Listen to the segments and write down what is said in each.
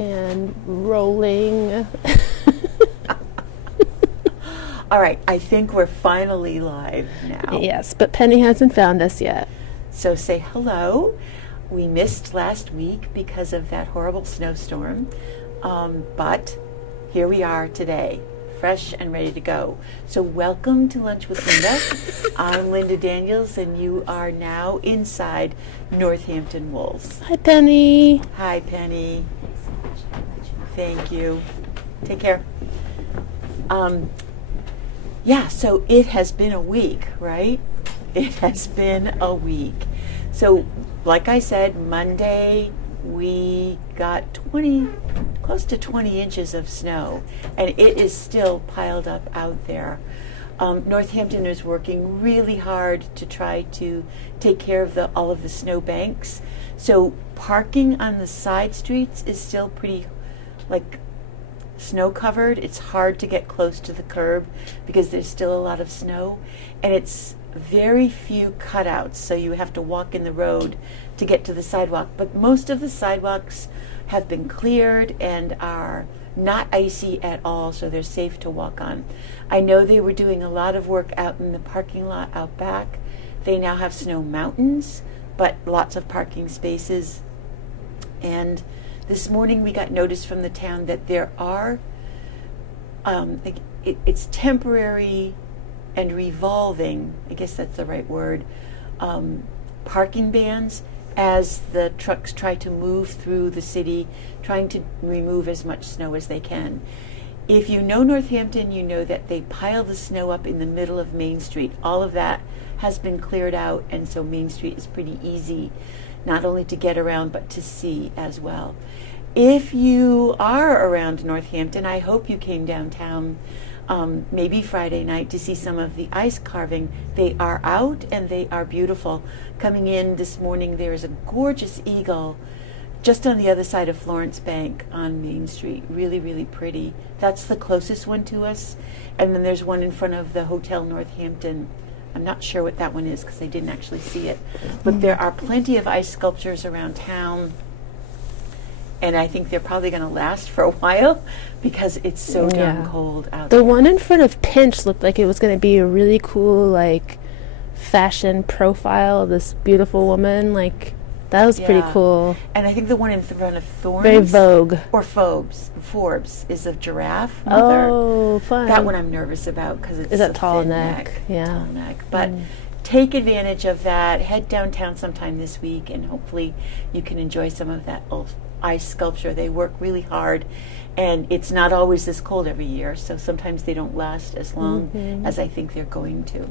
and rolling. All right, I think we're finally live now. Yes, but Penny hasn't found us yet. So say hello. We missed last week because of that horrible snowstorm, but here we are today, fresh and ready to go. So welcome to Lunch with Linda. I'm Linda Daniels, and you are now inside Northampton Wools. Hi, Penny. Hi, Penny. Thank you. Take care. Yeah, so it has been a week, right? It has been a week. So, like I said, Monday we got close to 20 inches of snow, and it is still piled up out there. Northampton is working really hard to try to take care of all of the snow banks. So parking on the side streets is still pretty snow covered. It's hard to get close to the curb because there's still a lot of snow, and it's very few cutouts, so you have to walk in the road to get to the sidewalk. But most of the sidewalks have been cleared and are not icy at all, so they're safe to walk on. I know they were doing a lot of work out in the parking lot out back. They now have snow mountains, but lots of parking spaces. And this morning we got notice from the town that there are, it's temporary and revolving, I guess that's the right word, parking bans as the trucks try to move through the city, trying to remove as much snow as they can. If you know Northampton, you know that they pile the snow up in the middle of Main Street. All of that has been cleared out, and so Main Street is pretty easy, not only to get around, but to see as well. If you are around Northampton, I hope you came downtown maybe Friday night to see some of the ice carving. They are out and they are beautiful. Coming in this morning, there is a gorgeous eagle just on the other side of Florence Bank on Main Street. Really, really pretty. That's the closest one to us. And then there's one in front of the Hotel Northampton. I'm not sure what that one is because I didn't actually see it. But there are plenty of ice sculptures around town, and I think they're probably going to last for a while because it's so darn cold out there. The one in front of Pinch looked like it was going to be a really cool, fashion profile of this beautiful woman. That was pretty cool. And I think the one in front of Thorns, very Vogue, or Forbes is a giraffe mother. Oh, fun. That one I'm nervous about because it's a a tall thin neck. Yeah. Tall neck. But take advantage of that. Head downtown sometime this week, and hopefully you can enjoy some of that old ice sculpture. They work really hard, and it's not always this cold every year, so sometimes they don't last as long as I think they're going to.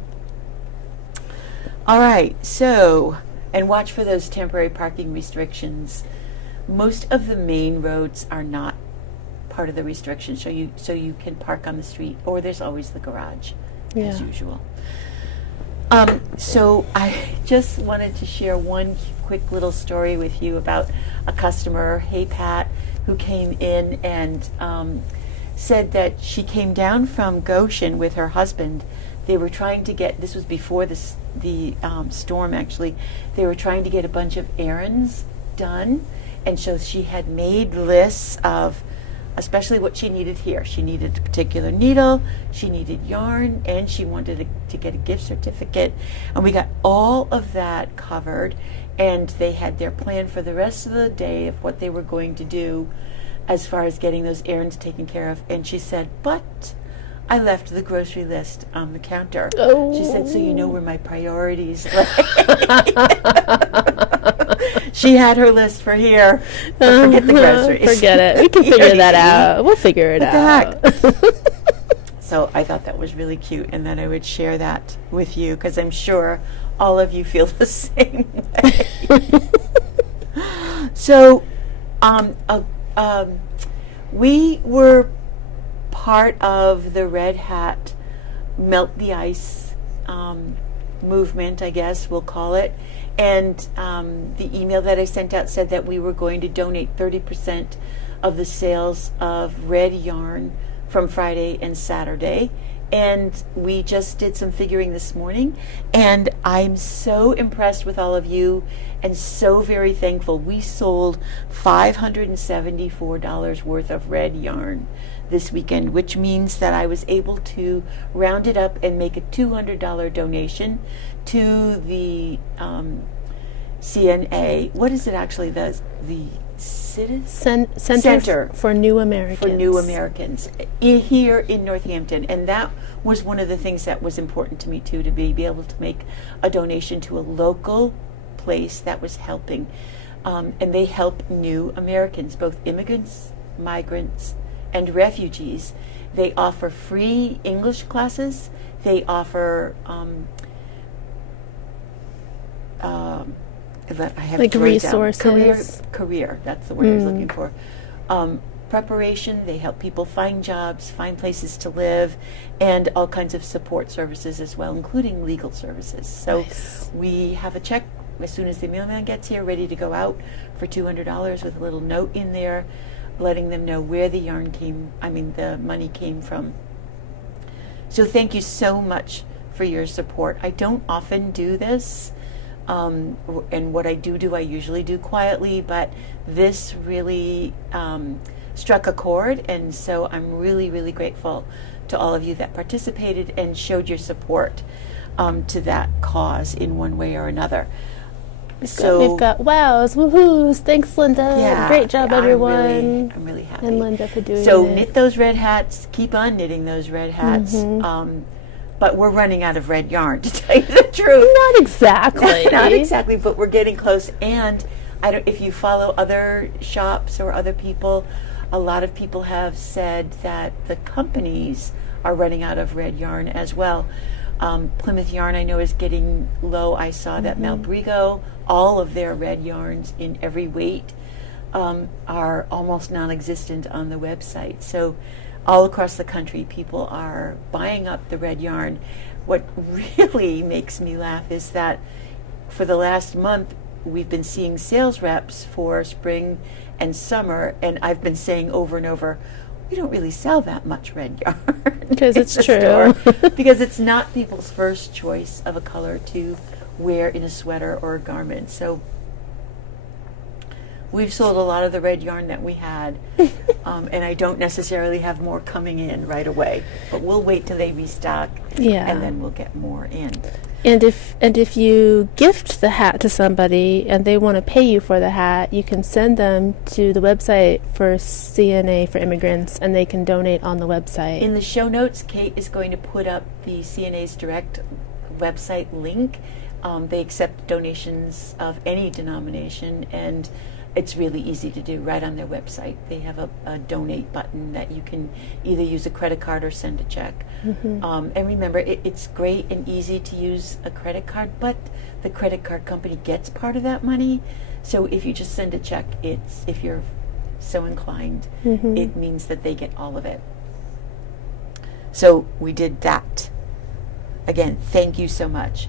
All right, so, and watch for those temporary parking restrictions. Most of the main roads are not part of the restrictions, so you can park on the street, or there's always the garage, as usual. So I just wanted to share one quick little story with you about a customer, Hey Pat, who came in and said that she came down from Goshen with her husband. They were trying to get, this was before the storm actually, they were trying to get a bunch of errands done, and so she had made lists of especially what she needed here. She needed a particular needle, she needed yarn, and she wanted to get a gift certificate. And we got all of that covered, and they had their plan for the rest of the day of what they were going to do as far as getting those errands taken care of. And she said, but I left the grocery list on the counter. Oh. She said, so you know where my priorities lay. She had her list for here, but forget the groceries. Forget it. We can figure that out. We'll figure it out. So I thought that was really cute, and that I would share that with you because I'm sure all of you feel the same way. So we were part of the Red Hat Melt the Ice movement, I guess we'll call it. And the email that I sent out said that we were going to donate 30% of the sales of red yarn from Friday and Saturday. And we just did some figuring this morning, and I'm so impressed with all of you and so very thankful. We sold $574 worth of red yarn this weekend, which means that I was able to round it up and make a $200 donation to the CNA. What is it actually? The Center for New Americans. For New Americans here in Northampton. And that was one of the things that was important to me too, to be able to make a donation to a local place that was helping. And they help new Americans, both immigrants, migrants, and refugees. They offer free English classes. They offer I have like resources. Career, that's the word I was looking for. Preparation, they help people find jobs, find places to live, and all kinds of support services as well, including legal services. So we have a check as soon as the mailman gets here, ready to go out for $200 with a little note in there, letting them know where the the money came from. So thank you so much for your support. I don't often do this. And what I do, I usually do quietly, but this really struck a chord, and so I'm really, really grateful to all of you that participated and showed your support to that cause in one way or another. We've got wows, woohoos, thanks Linda, great job everyone. I'm really happy. And Linda for doing it. So knit those red hats, keep on knitting those red hats. But we're running out of red yarn, to tell you the truth. Not exactly. Not exactly, but we're getting close. And if you follow other shops or other people, a lot of people have said that the companies are running out of red yarn as well. Plymouth Yarn, I know, is getting low. I saw that Malbrigo, all of their red yarns in every weight are almost non-existent on the website. So all across the country, people are buying up the red yarn. What really makes me laugh is that for the last month, we've been seeing sales reps for spring and summer, and I've been saying over and over, we don't really sell that much red yarn. Because it's true. Because it's not people's first choice of a color to wear in a sweater or a garment. So we've sold a lot of the red yarn that we had, and I don't necessarily have more coming in right away. But we'll wait till they restock, and then we'll get more in. And if you gift the hat to somebody and they want to pay you for the hat, you can send them to the website for CNA for Immigrants, and they can donate on the website. In the show notes, Kate is going to put up the CNA's direct website link. They accept donations of any denomination, and it's really easy to do right on their website. They have a donate button that you can either use a credit card or send a check. And remember, it's great and easy to use a credit card, but the credit card company gets part of that money. So if you just send a check, if you're so inclined, it means that they get all of it. So we did that. Again, thank you so much.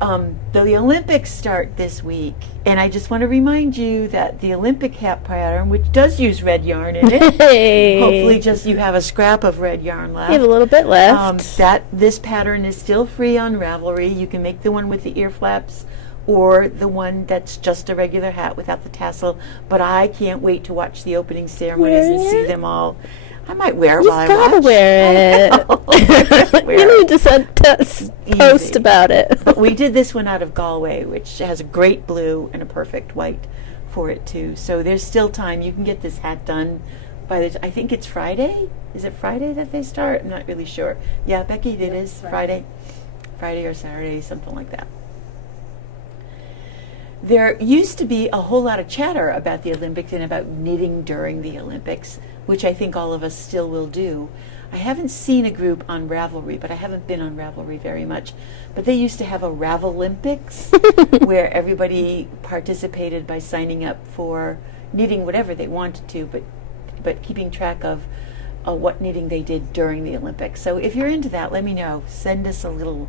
The Olympics start this week, and I just want to remind you that the Olympic hat pattern, which does use red yarn in it, hopefully just you have a scrap of red yarn left. You have a little bit left. This pattern is still free on Ravelry. You can make the one with the ear flaps or the one that's just a regular hat without the tassel, but I can't wait to watch the opening ceremonies and see them all. I might wear it while I watch. You've got to wear it. You need to post about it. But we did this one out of Galway, which has a great blue and a perfect white for it too. So there's still time. You can get this hat done by I think it's Friday. Is it Friday that they start? I'm not really sure. Yeah, Becky, it is Friday or Saturday, something like that. There used to be a whole lot of chatter about the Olympics and about knitting during the Olympics, which I think all of us still will do. I haven't seen a group on Ravelry, but I haven't been on Ravelry very much. But they used to have a Ravelympics where everybody participated by signing up for knitting whatever they wanted to, but keeping track of what knitting they did during the Olympics. So if you're into that, let me know. Send us a little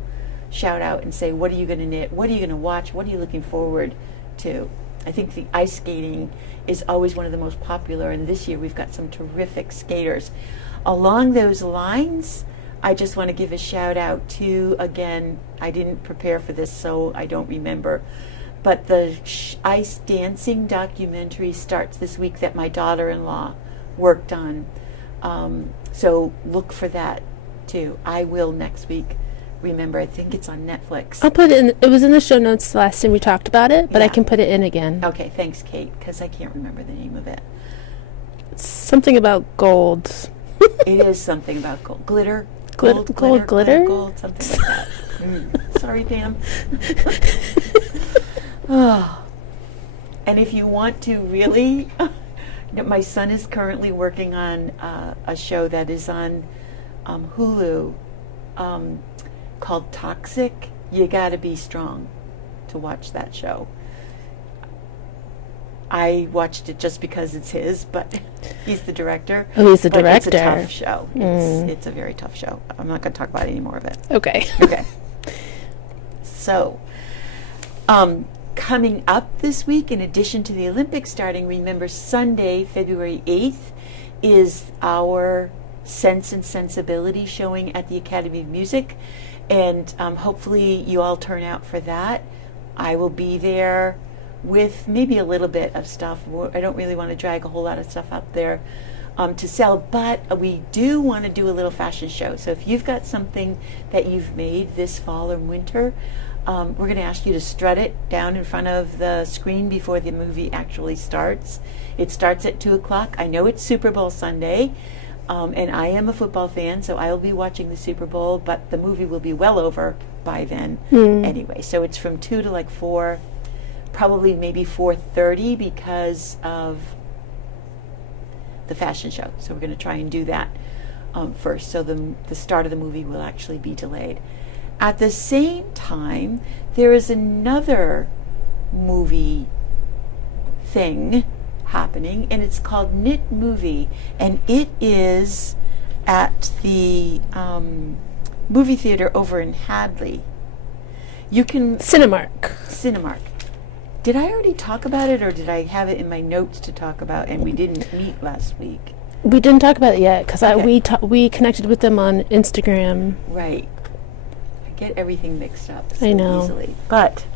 shout out and say, what are you going to knit? What are you going to watch? What are you looking forward to? I think the ice skating is always one of the most popular, and this year we've got some terrific skaters. Along those lines, I just want to give a shout out to, again, I didn't prepare for this, so I don't remember, but the ice dancing documentary starts this week that my daughter-in-law worked on. So look for that too. I will next week. Remember, I think it's on Netflix. I'll put it in. It was in the show notes last time we talked about it, but I Yeah. can put it in again. Okay, thanks, Kate, because I can't remember the name of it. It's something about gold. It is something about gold. Glitter? Gold glitter? Gold, something like that. Sorry, Pam. Oh. And if you want to really, my son is currently working on a show that is on Hulu called Toxic. You gotta be strong to watch that show. I watched it just because it's his, but he's the director. Oh, he's the director. It's a tough show. It's a very tough show. I'm not going to talk about any more of it. Okay. Okay. So, coming up this week, in addition to the Olympics starting, remember Sunday, February 8th, is our Sense and Sensibility showing at the Academy of Music. And hopefully you all turn out for that. I will be there with maybe a little bit of stuff. I don't really want to drag a whole lot of stuff up there to sell, but we do want to do a little fashion show. So if you've got something that you've made this fall or winter, we're going to ask you to strut it down in front of the screen before the movie actually starts. It starts at 2 o'clock. I know it's Super Bowl Sunday, and I am a football fan, so I will be watching the Super Bowl, but the movie will be well over by then anyway. So it's from 2 to like 4, probably maybe 4:30 because of the fashion show. So we're going to try and do that first. So the start of the movie will actually be delayed. At the same time, there is another movie thing happening, and it's called Knitmovie, and it is at the movie theater over in Hadley. You can Cinemark. Did I already talk about it, or did I have it in my notes to talk about, and we didn't meet last week? We didn't talk about it yet because Okay. we connected with them on Instagram. Right. I get everything mixed up so I know. easily. But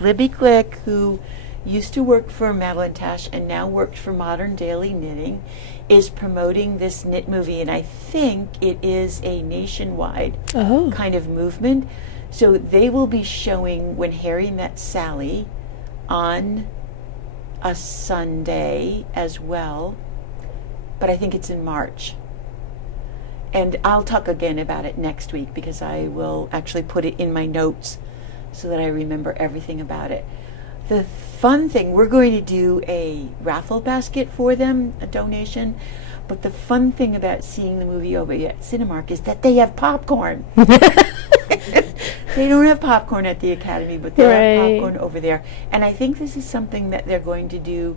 Libby Gluck, who used to work for Madeline Tash and now worked for Modern Daily Knitting, is promoting this Knitmovie, and I think it is a nationwide kind of movement. So they will be showing When Harry Met Sally on a Sunday as well, but I think it's in March. And I'll talk again about it next week because I will actually put it in my notes so that I remember everything about it. The fun thing, we're going to do a raffle basket for them, a donation, but the fun thing about seeing the movie over at Cinemark is that they have popcorn. They don't have popcorn at the Academy, but they have popcorn over there. And I think this is something that they're going to do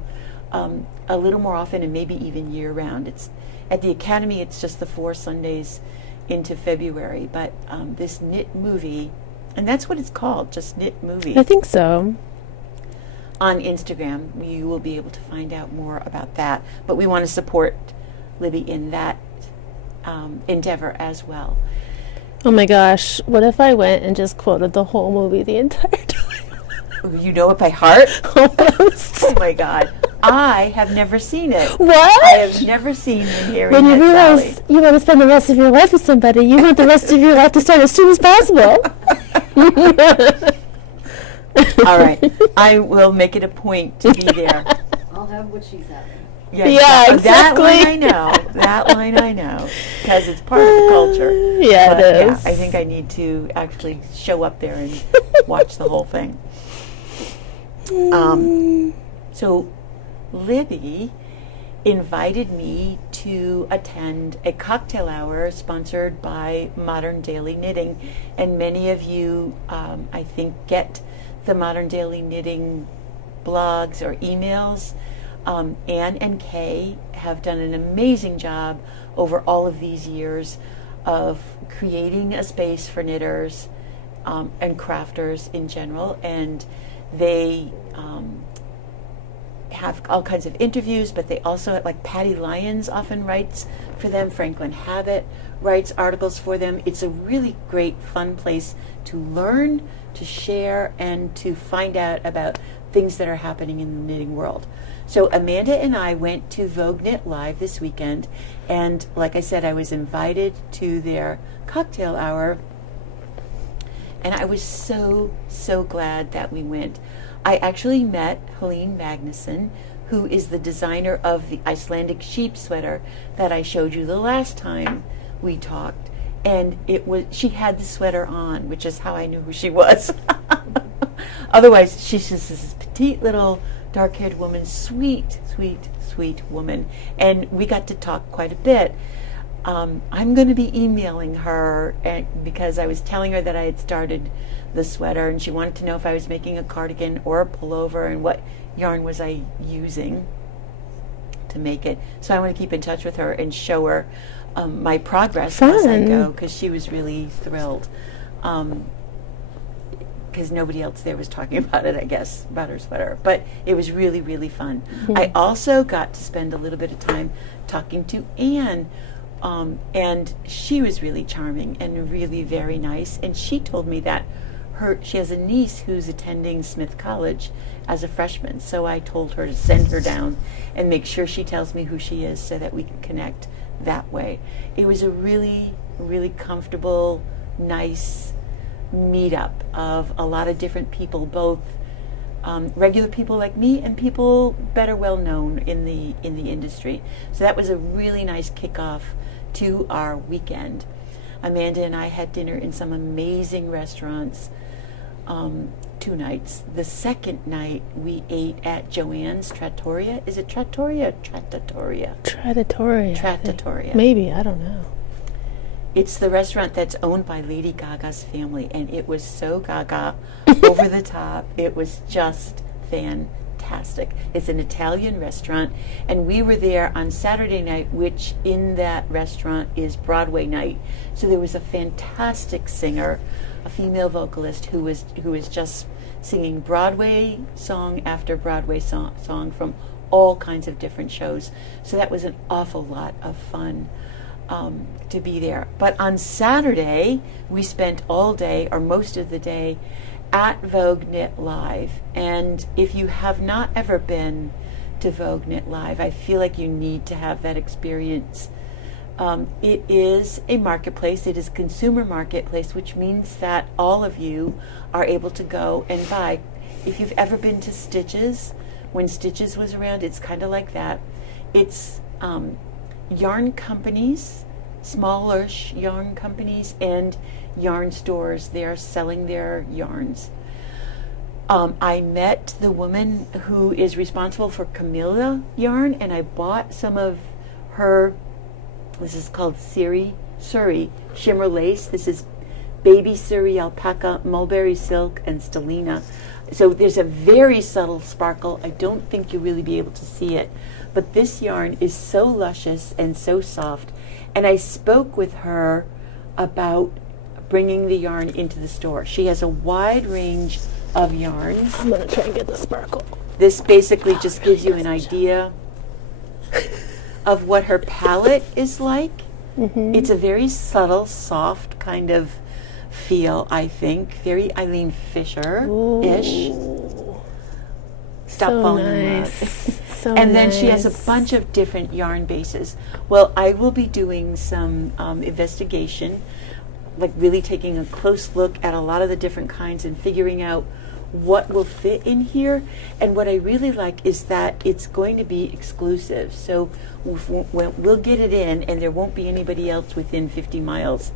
a little more often and maybe even year-round. It's at the Academy, it's just the 4 Sundays into February, but this Knitmovie, and that's what it's called, just Knitmovie. I think so. On Instagram, you will be able to find out more about that. But we want to support Libby in that endeavor as well. Oh my gosh, what if I went and just quoted the whole movie the entire time? You know it by heart? Almost. Oh my God. I have never seen it. What? I have never seen When Harry When you Met realize Sally. you want to spend the rest of your life with somebody, you want the rest of your life to start as soon as possible. All right. I will make it a point to be there. I'll have what she's having. Yeah, That line exactly. I know. That line I know. Because it's part of the culture. Yeah, But, it is. I think I need to actually show up there and watch the whole thing. So Libby invited me to attend a cocktail hour sponsored by Modern Daily Knitting. And many of you, I think, get the Modern Daily Knitting blogs or emails. Anne and Kay have done an amazing job over all of these years of creating a space for knitters and crafters in general, and they have all kinds of interviews, but they also, like Patty Lyons often writes for them. Franklin Habit writes articles for them. It's a really great, fun place to learn, to share, and to find out about things that are happening in the knitting world. So Amanda and I went to Vogue Knit Live this weekend, and like I said, I was invited to their cocktail hour, and I was so, so glad that we went. I actually met Helene Magnuson, who is the designer of the Icelandic sheep sweater that I showed you the last time we talked. And she had the sweater on, which is how I knew who she was. Otherwise, she's just this petite little dark-haired woman, sweet, sweet, sweet woman. And we got to talk quite a bit. I'm going to be emailing her because I was telling her that I had started the sweater, and she wanted to know if I was making a cardigan or a pullover and what yarn was I using to make it. So I want to keep in touch with her and show her my progress as I go, because she was really thrilled. Because nobody else there was talking about it, I guess, about her sweater. But it was really, really fun. Mm-hmm. I also got to spend a little bit of time talking to Anne, and she was really charming and really very nice. And she told me that she has a niece who's attending Smith College as a freshman. So I told her to send her down and make sure she tells me who she is so that we can connect that way. It was a really, really comfortable, nice meetup of a lot of different people, both regular people like me and people better well known in the industry. So that was a really nice kickoff to our weekend. Amanda and I had dinner in some amazing restaurants 2 nights. The second night we ate at Joanne's Trattoria. Is it Trattoria or Trattatoria? Trattatoria. Maybe, I don't know. It's the restaurant that's owned by Lady Gaga's family, and it was so gaga, over the top. It was just fantastic. It's an Italian restaurant, and we were there on Saturday night, which in that restaurant is Broadway night. So there was a fantastic singer, a female vocalist who was just singing Broadway song after Broadway song from all kinds of different shows. So that was an awful lot of fun to be there. But on Saturday, we spent all day, or most of the day, at Vogue Knit Live. And if you have not ever been to Vogue Knit Live, I feel like you need to have that experience. It is a marketplace. It is a consumer marketplace, which means that all of you are able to go and buy. If you've ever been to Stitches, when Stitches was around, it's kind of like that. It's yarn companies, smaller yarn companies, and yarn stores there selling their yarns. I met the woman who is responsible for Camilla yarn, and I bought some of her, this is called Surrey Shimmer Lace. This is baby Surrey alpaca, mulberry silk, and stellina. So there's a very subtle sparkle. I don't think you'll really be able to see it. But this yarn is so luscious and so soft. And I spoke with her about bringing the yarn into the store. She has a wide range of yarns. I'm going to try and get the sparkle. This basically just gives you an idea of what her palette is like. Mm-hmm. It's a very subtle, soft kind of feel, I think. Very Eileen Fisher-ish. Ooh. Stop so falling nice. in love. So and then nice. she has a bunch of different yarn bases. Well, I will be doing some investigation, like really taking a close look at a lot of the different kinds and figuring out what will fit in here. And what I really like is that it's going to be exclusive. So we'll get it in, and there won't be anybody else within 50 miles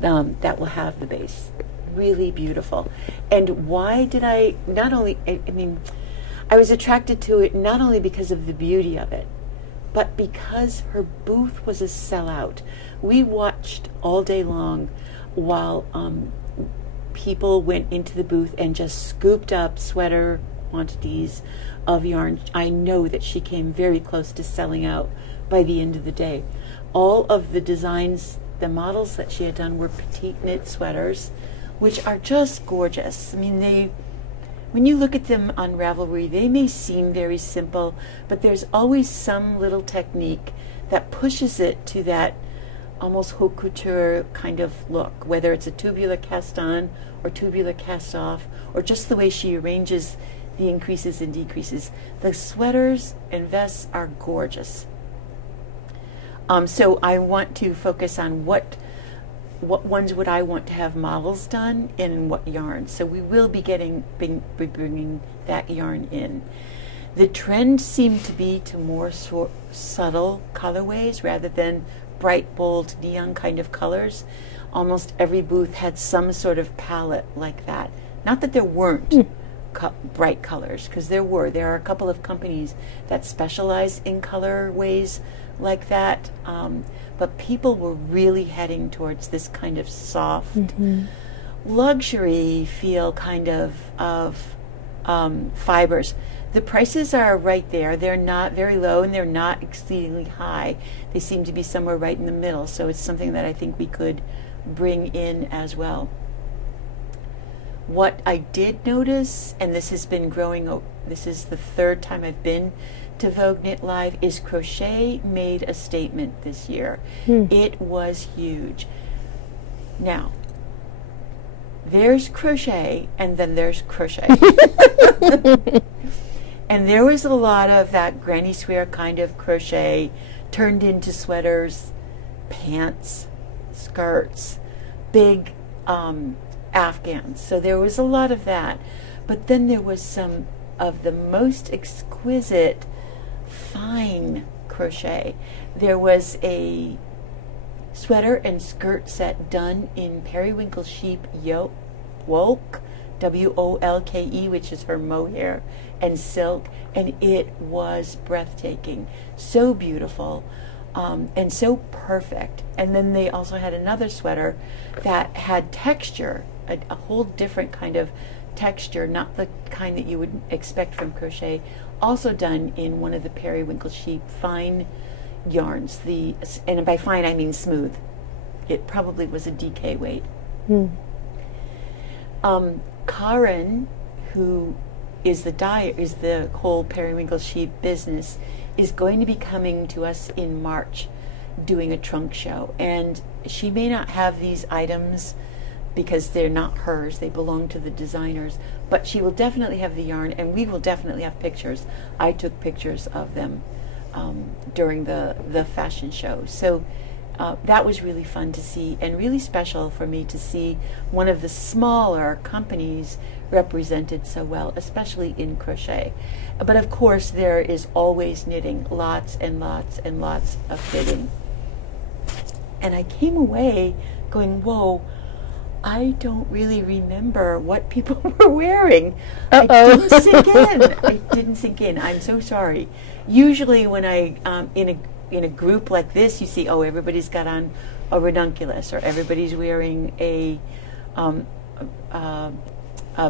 that will have the base. Really beautiful. And why did I not only, I was attracted to it not only because of the beauty of it, but because her booth was a sellout. We watched all day long while people went into the booth and just scooped up sweater quantities of yarn. I know that she came very close to selling out by the end of the day. All of the designs, the models that she had done were petite knit sweaters, which are just gorgeous. I mean, when you look at them on Ravelry, they may seem very simple, but there's always some little technique that pushes it to that almost haute couture kind of look, whether it's a tubular cast on or tubular cast off, or just the way she arranges the increases and decreases. The sweaters and vests are gorgeous. So I want to focus on what ones would I want to have models done and what yarns. So we will be bringing that yarn in. The trend seemed to be to more subtle colorways rather than bright, bold, neon kind of colors. Almost every booth had some sort of palette like that. Not that there weren't bright colors, because there were. There are a couple of companies that specialize in colorways like that. But people were really heading towards this kind of soft, luxury feel kind of fibers. The prices are right there. They're not very low and they're not exceedingly high. They seem to be somewhere right in the middle. So it's something that I think we could bring in as well. What I did notice, and this has been growing, this is the third time I've been to Vogue Knit Live, is crochet made a statement this year. It was huge. Now, there's crochet and then there's crochet. And there was a lot of that granny square kind of crochet turned into sweaters, pants, skirts, big afghans. So there was a lot of that. But then there was some of the most exquisite fine crochet. There was a sweater and skirt set done in Periwinkle sheep woke, W-O-L-K-E, which is her mohair and silk, and it was breathtaking. So beautiful. And so perfect. And then they also had another sweater that had texture, a whole different kind of texture, not the kind that you would expect from crochet, also done in one of the Periwinkle sheep fine yarns. And by fine I mean smooth. It probably was a DK weight. Karen, who is the whole Periwinkle sheep business, is going to be coming to us in March doing a trunk show. And she may not have these items because they're not hers, they belong to the designers, but she will definitely have the yarn and we will definitely have pictures. I took pictures of them during the fashion show. So that was really fun to see and really special for me to see one of the smaller companies represented so well, especially in crochet. But of course there is always knitting, lots and lots and lots of knitting. And I came away going, whoa, I don't really remember what people were wearing. I didn't sink in. I'm so sorry. Usually when I, in a group like this, you see, everybody's got on a ranunculus, or everybody's wearing a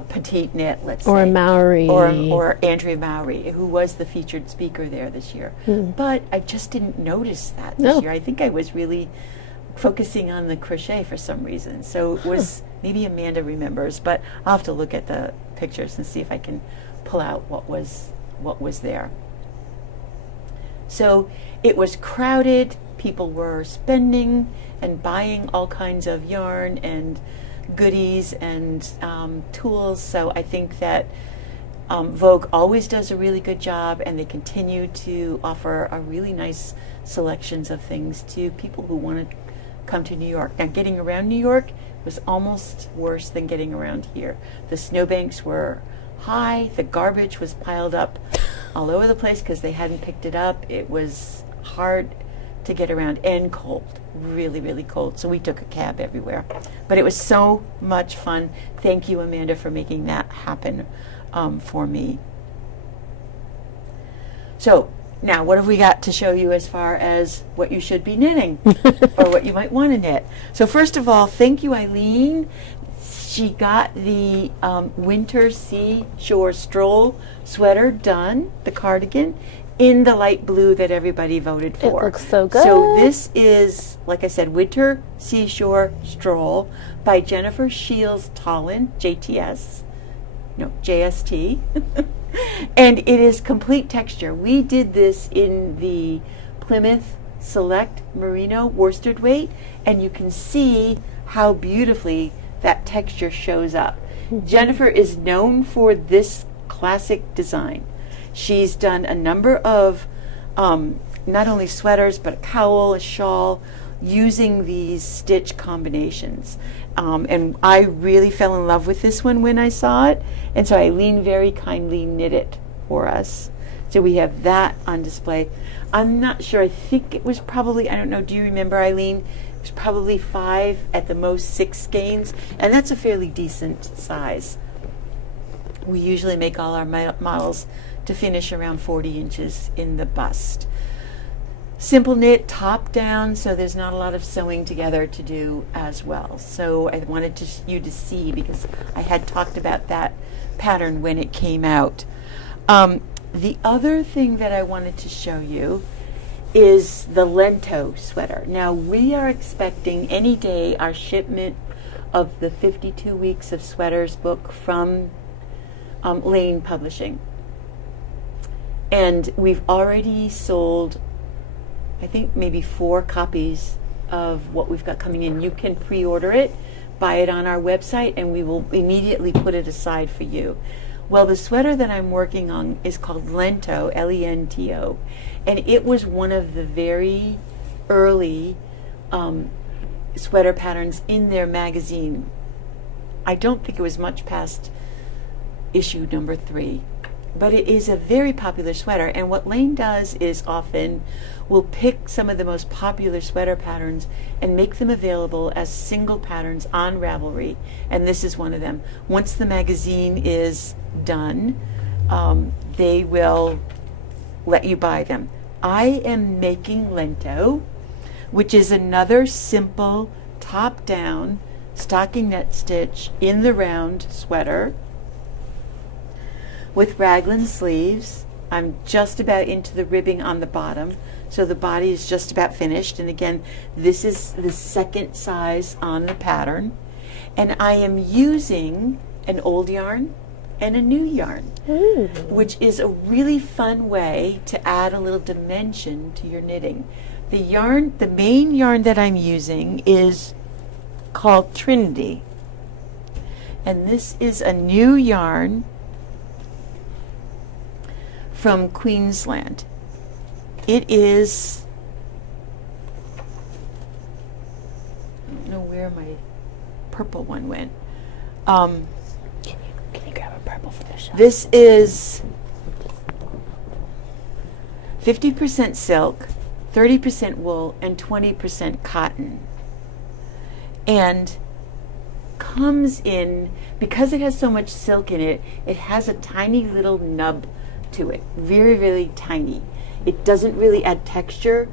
petite knit, let's say. Or a Maori. Or Andrea Maori, who was the featured speaker there this year. But I just didn't notice that this year. I think I was really focusing on the crochet for some reason. So it was, maybe Amanda remembers, but I'll have to look at the pictures and see if I can pull out what was there. So it was crowded. People were spending and buying all kinds of yarn and goodies and tools. So I think that Vogue always does a really good job, and they continue to offer a really nice selections of things to people who want to come to New York. Now, getting around New York was almost worse than getting around here. The snowbanks were high. The garbage was piled up all over the place because they hadn't picked it up. It was hard to get around and cold, really, really cold. So we took a cab everywhere. But it was so much fun. Thank you, Amanda, for making that happen for me. So now, what have we got to show you as far as what you should be knitting or what you might want to knit? So first of all, thank you, Eileen. She got the winter seashore stroll sweater done, the cardigan, in the light blue that everybody voted for. It looks so good. So this is, like I said, Winter Seashore Stroll by Jennifer Shields Tollin, JTS. no, JST. And it is complete texture. We did this in the Plymouth Select Merino worsted weight, and you can see how beautifully that texture shows up. Jennifer is known for this classic design. She's done a number of not only sweaters, but a cowl, a shawl, using these stitch combinations. And I really fell in love with this one when I saw it, and so Eileen very kindly knit it for us. So we have that on display. I'm not sure, I think it was probably, I don't know, do you remember, Eileen? It was probably 5, at the most 6 skeins, and that's a fairly decent size. We usually make all our models to finish around 40 inches in the bust. Simple knit, top down, so there's not a lot of sewing together to do as well. So I wanted you to see, because I had talked about that pattern when it came out. The other thing that I wanted to show you is the Lento sweater. Now we are expecting any day our shipment of the 52 Weeks of Sweaters book from Lane Publishing. And we've already sold, I think, maybe 4 copies of what we've got coming in. You can pre-order it, buy it on our website, and we will immediately put it aside for you. Well, the sweater that I'm working on is called Lento, Lento, and it was one of the very early sweater patterns in their magazine. I don't think it was much past issue number 3. But it is a very popular sweater, and what Lane does is often will pick some of the most popular sweater patterns and make them available as single patterns on Ravelry, and this is one of them. Once the magazine is done, they will let you buy them. I am making Lento, which is another simple top-down stockinette stitch in the round sweater with raglan sleeves. I'm just about into the ribbing on the bottom, so the body is just about finished. And again, this is the second size on the pattern. And I am using an old yarn and a new yarn, which is a really fun way to add a little dimension to your knitting. The yarn, the main yarn that I'm using is called Trinity. And this is a new yarn from Queensland. It is, I don't know where my purple one went. Can you grab a purple from the shelf? This is 50% silk, 30% wool, and 20% cotton. And comes in, because it has so much silk in it, it has a tiny little nub to it, very, very tiny. It doesn't really add texture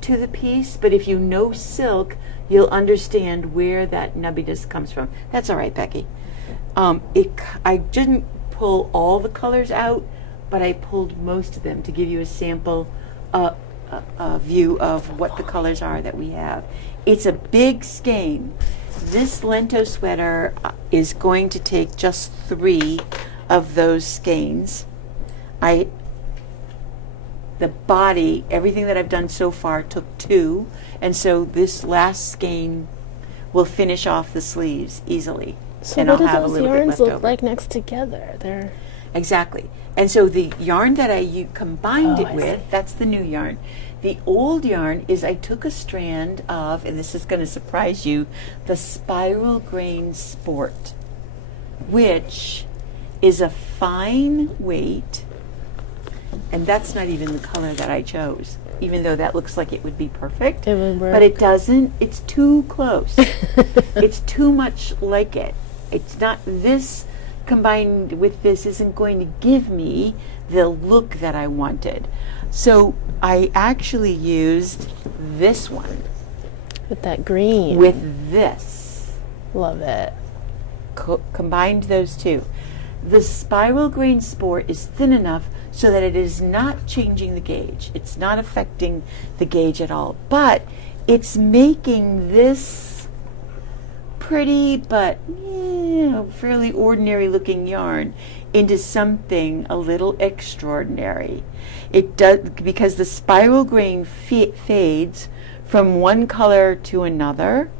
to the piece, but if you know silk, you'll understand where that nubbiness comes from. That's all right, Becky. I didn't pull all the colors out, but I pulled most of them to give you a sample view of what the colors are that we have. It's a big skein. This Lento sweater is going to take just 3 of those skeins. The body, everything that I've done so far took 2, and so this last skein will finish off the sleeves easily. So and what I'll have do a those little bit yarns left look over. like next together? They're Exactly. And so the yarn that I combined it I with, see. that's the new yarn. The old yarn is I took a strand of, and this is going to surprise you, the Spiral Grain Sport, which is a fine weight, and that's not even the color that I chose, even though that looks like it would be perfect. It would work. But it doesn't. It's too close. It's too much like it. It's not, this combined with this isn't going to give me the look that I wanted. So I actually used this one with that green. with this. Love it. Combined those two. The Spiral Grain Sport is thin enough so that it is not changing the gauge. It's not affecting the gauge at all. But it's making this pretty but fairly ordinary looking yarn into something a little extraordinary. It does, because the spiral grain fades from one color to another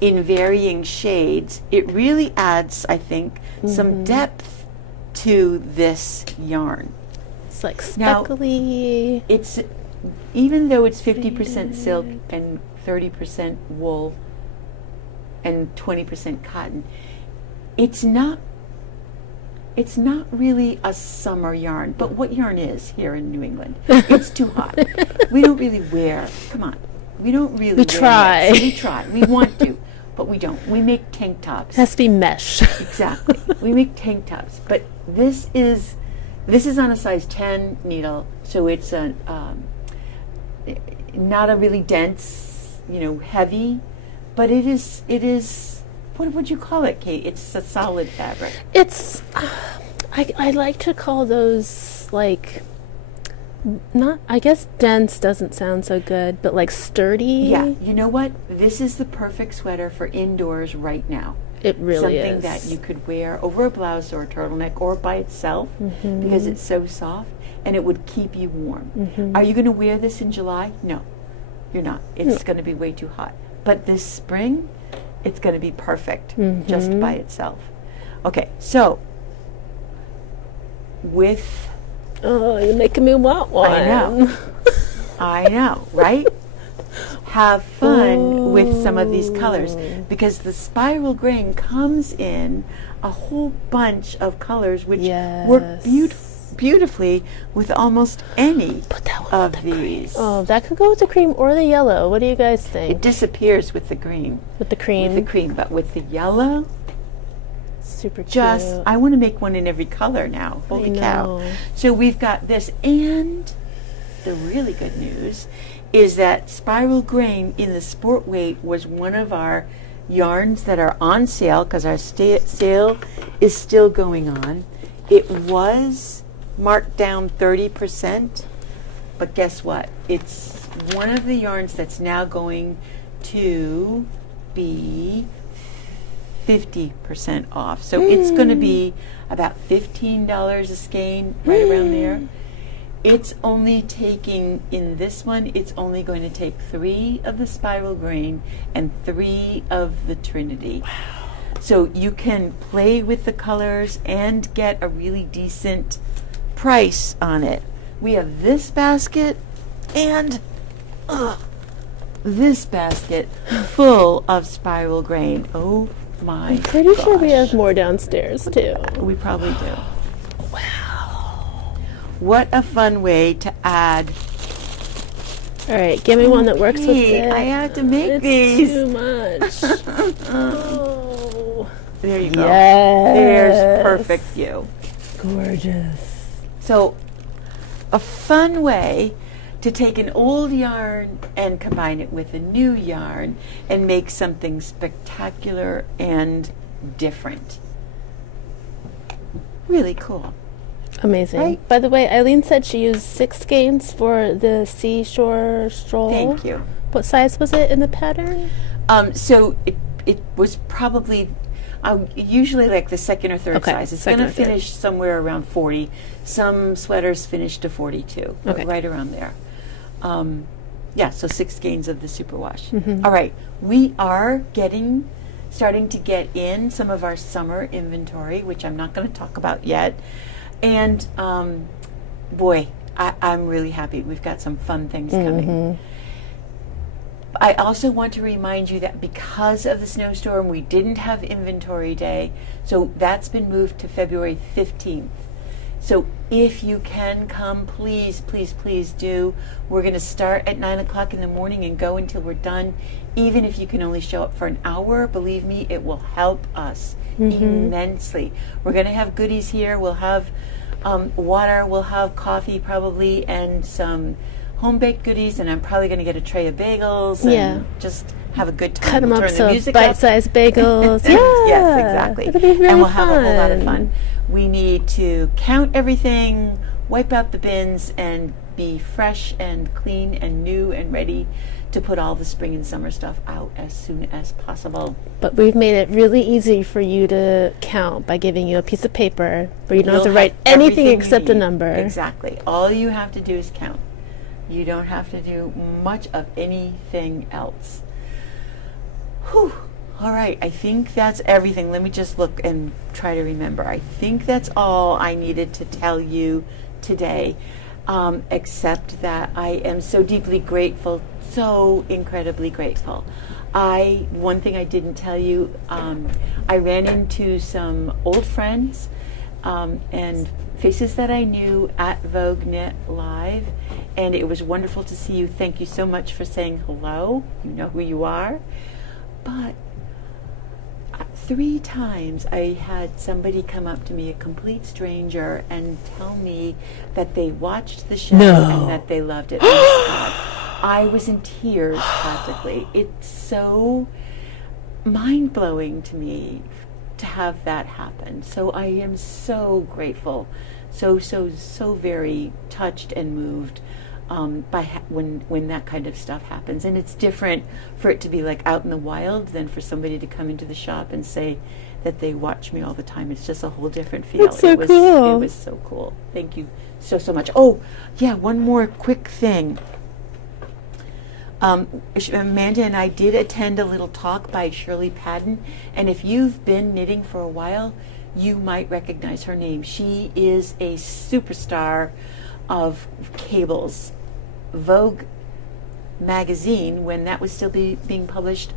in varying shades. It really adds, I think, some depth to this yarn. It's like speckly. Now, it's, even though it's 50% silk and 30% wool and 20% cotton, it's not really a summer yarn. But what yarn is here in New England? It's too hot. We don't really wear, come on, we don't really We try. We try. We want to, but we don't. We make tank tops. It has to be mesh. Exactly. We make tank tops. But this is on a size 10 needle, so it's a not a really dense, heavy, but it is. What would you call it, Kate? It's a solid fabric. It's, I like to call those like, not, I guess dense doesn't sound so good, but like sturdy. Yeah, you know what? This is the perfect sweater for indoors right now. It really Something is. that you could wear over a blouse or a turtleneck or by itself because it's so soft and it would keep you warm. Are you going to wear this in July? No, you're not. It's going to be way too hot. But this spring, it's going to be perfect just by itself. Okay, so with... Oh, you're making me want one. I know, right? Have fun with some of these colors because the spiral grain comes in a whole bunch of colors which work beautifully with almost any of these. Oh, that could go with the cream or the yellow. What do you guys think? It disappears with the green. With the cream? With the cream, but with the yellow, super cute. I want to make one in every color now. Holy cow. So we've got this, and the really good news is that spiral grain in the sport weight was one of our yarns that are on sale because our sale is still going on. It was marked down 30%, but guess what? It's one of the yarns that's now going to be 50% off. So it's going to be about $15 a skein, right around there. It's only taking, in this one, it's only going to take 3 of the spiral grain and 3 of the Trinity. Wow. So you can play with the colors and get a really decent price on it. We have this basket and this basket full of spiral grain. Oh my I'm pretty sure we gosh. have more downstairs too. We probably do. Wow. What a fun way to add. All right, give me one that works with it. I have to make it's these. Too much. Oh. There you go. Yes. There's perfect view. Gorgeous. So, a fun way to take an old yarn and combine it with a new yarn and make something spectacular and different. Really cool. Amazing. Right? By the way, Eileen said she used 6 skeins for the seashore stroll. Thank you. What size was it in the pattern? So it was probably usually like the second or third size. It's going to finish somewhere around 40. Some sweaters finish to 42, right around there. So 6 skeins of the superwash. All right, we are starting to get in some of our summer inventory, which I'm not going to talk about yet. And boy, I'm really happy. We've got some fun things coming. I also want to remind you that because of the snowstorm, we didn't have inventory day, so that's been moved to February 15th. So if you can come, please, please, please do. We're going to start at 9 o'clock in the morning and go until we're done. Even if you can only show up for an hour, believe me, it will help us immensely. We're going to have goodies here. We'll have water, we'll have coffee probably, and some home-baked goodies, and I'm probably going to get a tray of bagels and just have a good time. Cut them we'll up turn so the music bite-sized bagels. Yes, exactly. It'll be really and we'll fun. have a whole lot of fun. We need to count everything, wipe out the bins and be fresh and clean and new and ready to put all the spring and summer stuff out as soon as possible. But we've made it really easy for you to count by giving you a piece of paper where you don't have to write anything except a number. Exactly. All you have to do is count. You don't have to do much of anything else. Whew. All right, I think that's everything. Let me just look and try to remember. I think that's all I needed to tell you today, except that I am so deeply grateful, so incredibly grateful. One thing I didn't tell you, I ran into some old friends and faces that I knew at Vogue Knit Live, and it was wonderful to see you. Thank you so much for saying hello. You know who you are. But 3 times I had somebody come up to me, a complete stranger, and tell me that they watched the show and that they loved it. Oh, God. I was in tears practically. It's so mind-blowing to me to have that happen. So I am so grateful, so very touched and moved when that kind of stuff happens. And it's different for it to be like out in the wild than for somebody to come into the shop and say that they watch me all the time. It's just a whole different feel. It's so cool. It was so cool. Thank you so much. Oh, yeah, one more quick thing. Amanda and I did attend a little talk by Shirley Padden, and if you've been knitting for a while, you might recognize her name. She is a superstar of cables. Vogue magazine, when that was still being published,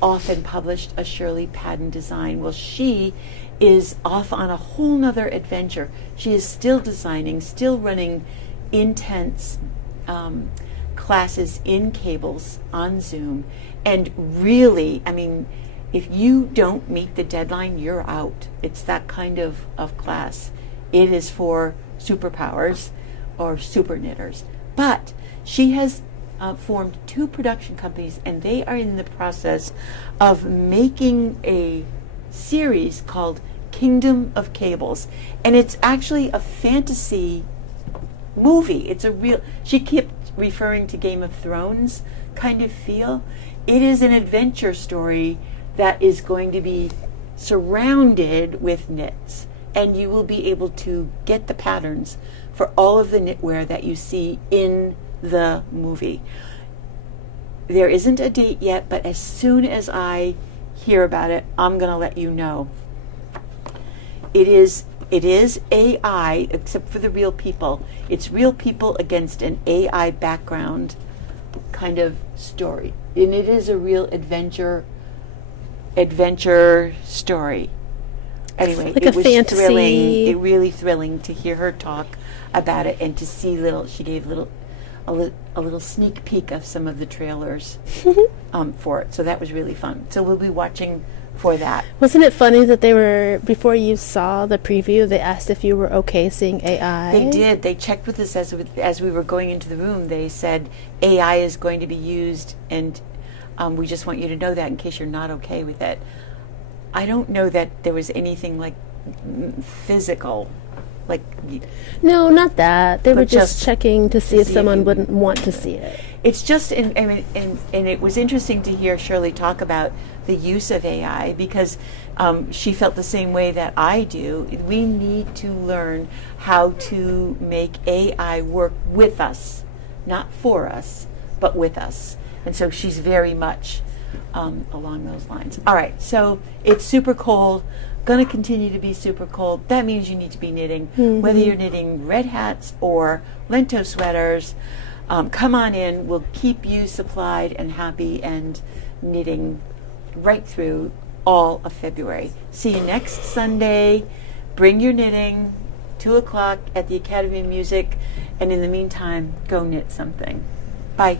often published a Shirley Padden design. Well, she is off on a whole nother adventure. She is still designing, still running intense classes in cables on Zoom, and really, I mean, if you don't meet the deadline, you're out. It's that kind of class. It is for superpowers or super knitters. But she has formed 2 production companies, and they are in the process of making a series called Kingdom of Cables. And it's actually a fantasy movie. It's a real, she kept referring to Game of Thrones kind of feel. It is an adventure story that is going to be surrounded with knits, and you will be able to get the patterns for all of the knitwear that you see in the movie. There isn't a date yet, but as soon as I hear about it, I'm going to let you know. It is AI, except for the real people. It's real people against an AI background kind of story. And it is a real adventure story. Anyway, like it was fantasy. thrilling, really thrilling to hear her talk about it and to see she gave a little sneak peek of some of the trailers for it. So that was really fun. So we'll be watching for that. Wasn't it funny that they were, before you saw the preview, they asked if you were okay seeing AI? They did. They checked with us as we were going into the room. They said AI is going to be used, and we just want you to know that in case you're not okay with it. I don't know that there was anything like physical. No, not that. They were just checking to see if someone wouldn't want to see it. It's just, and it was interesting to hear Shirley talk about the use of AI, because she felt the same way that I do. We need to learn how to make AI work with us, not for us, but with us. And so she's very much along those lines. All right, so it's super cold. Going to continue to be super cold. That means you need to be knitting, whether you're knitting red hats or lento sweaters. Come on in. We'll keep you supplied and happy and knitting right through all of February. See you next Sunday. Bring your knitting, 2 o'clock at the Academy of Music. And in the meantime, go knit something. Bye.